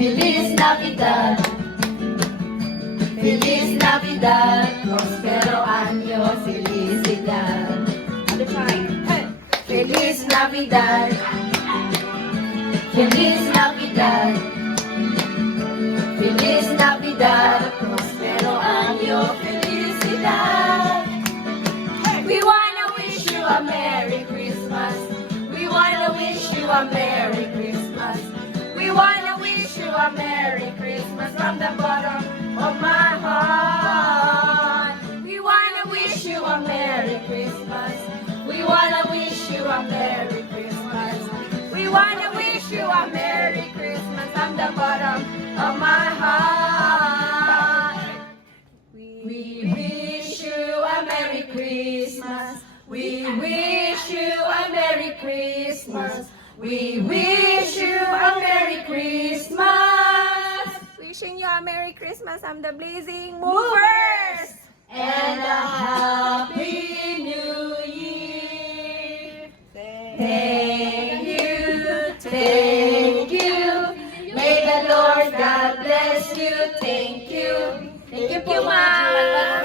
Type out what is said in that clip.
Feliz Navidad, Feliz Navidad, prospero año, felicidad. Feliz Navidad, Feliz Navidad, Feliz Navidad, prospero año, felicidad. We wanna wish you a Merry Christmas. We wanna wish you a Merry Christmas. We wanna wish you a Merry Christmas from the bottom of my heart. We wanna wish you a Merry Christmas. We wanna wish you a Merry Christmas. We wanna wish you a Merry Christmas from the bottom of my heart. We wish you a Merry Christmas. We wish you a Merry Christmas. We wish you a Merry Christmas. Wishing you a Merry Christmas. I'm the Blazing Movers. And a Happy New Year. Thank you. May the Lord God bless you. Thank you. Thank you po, Ma.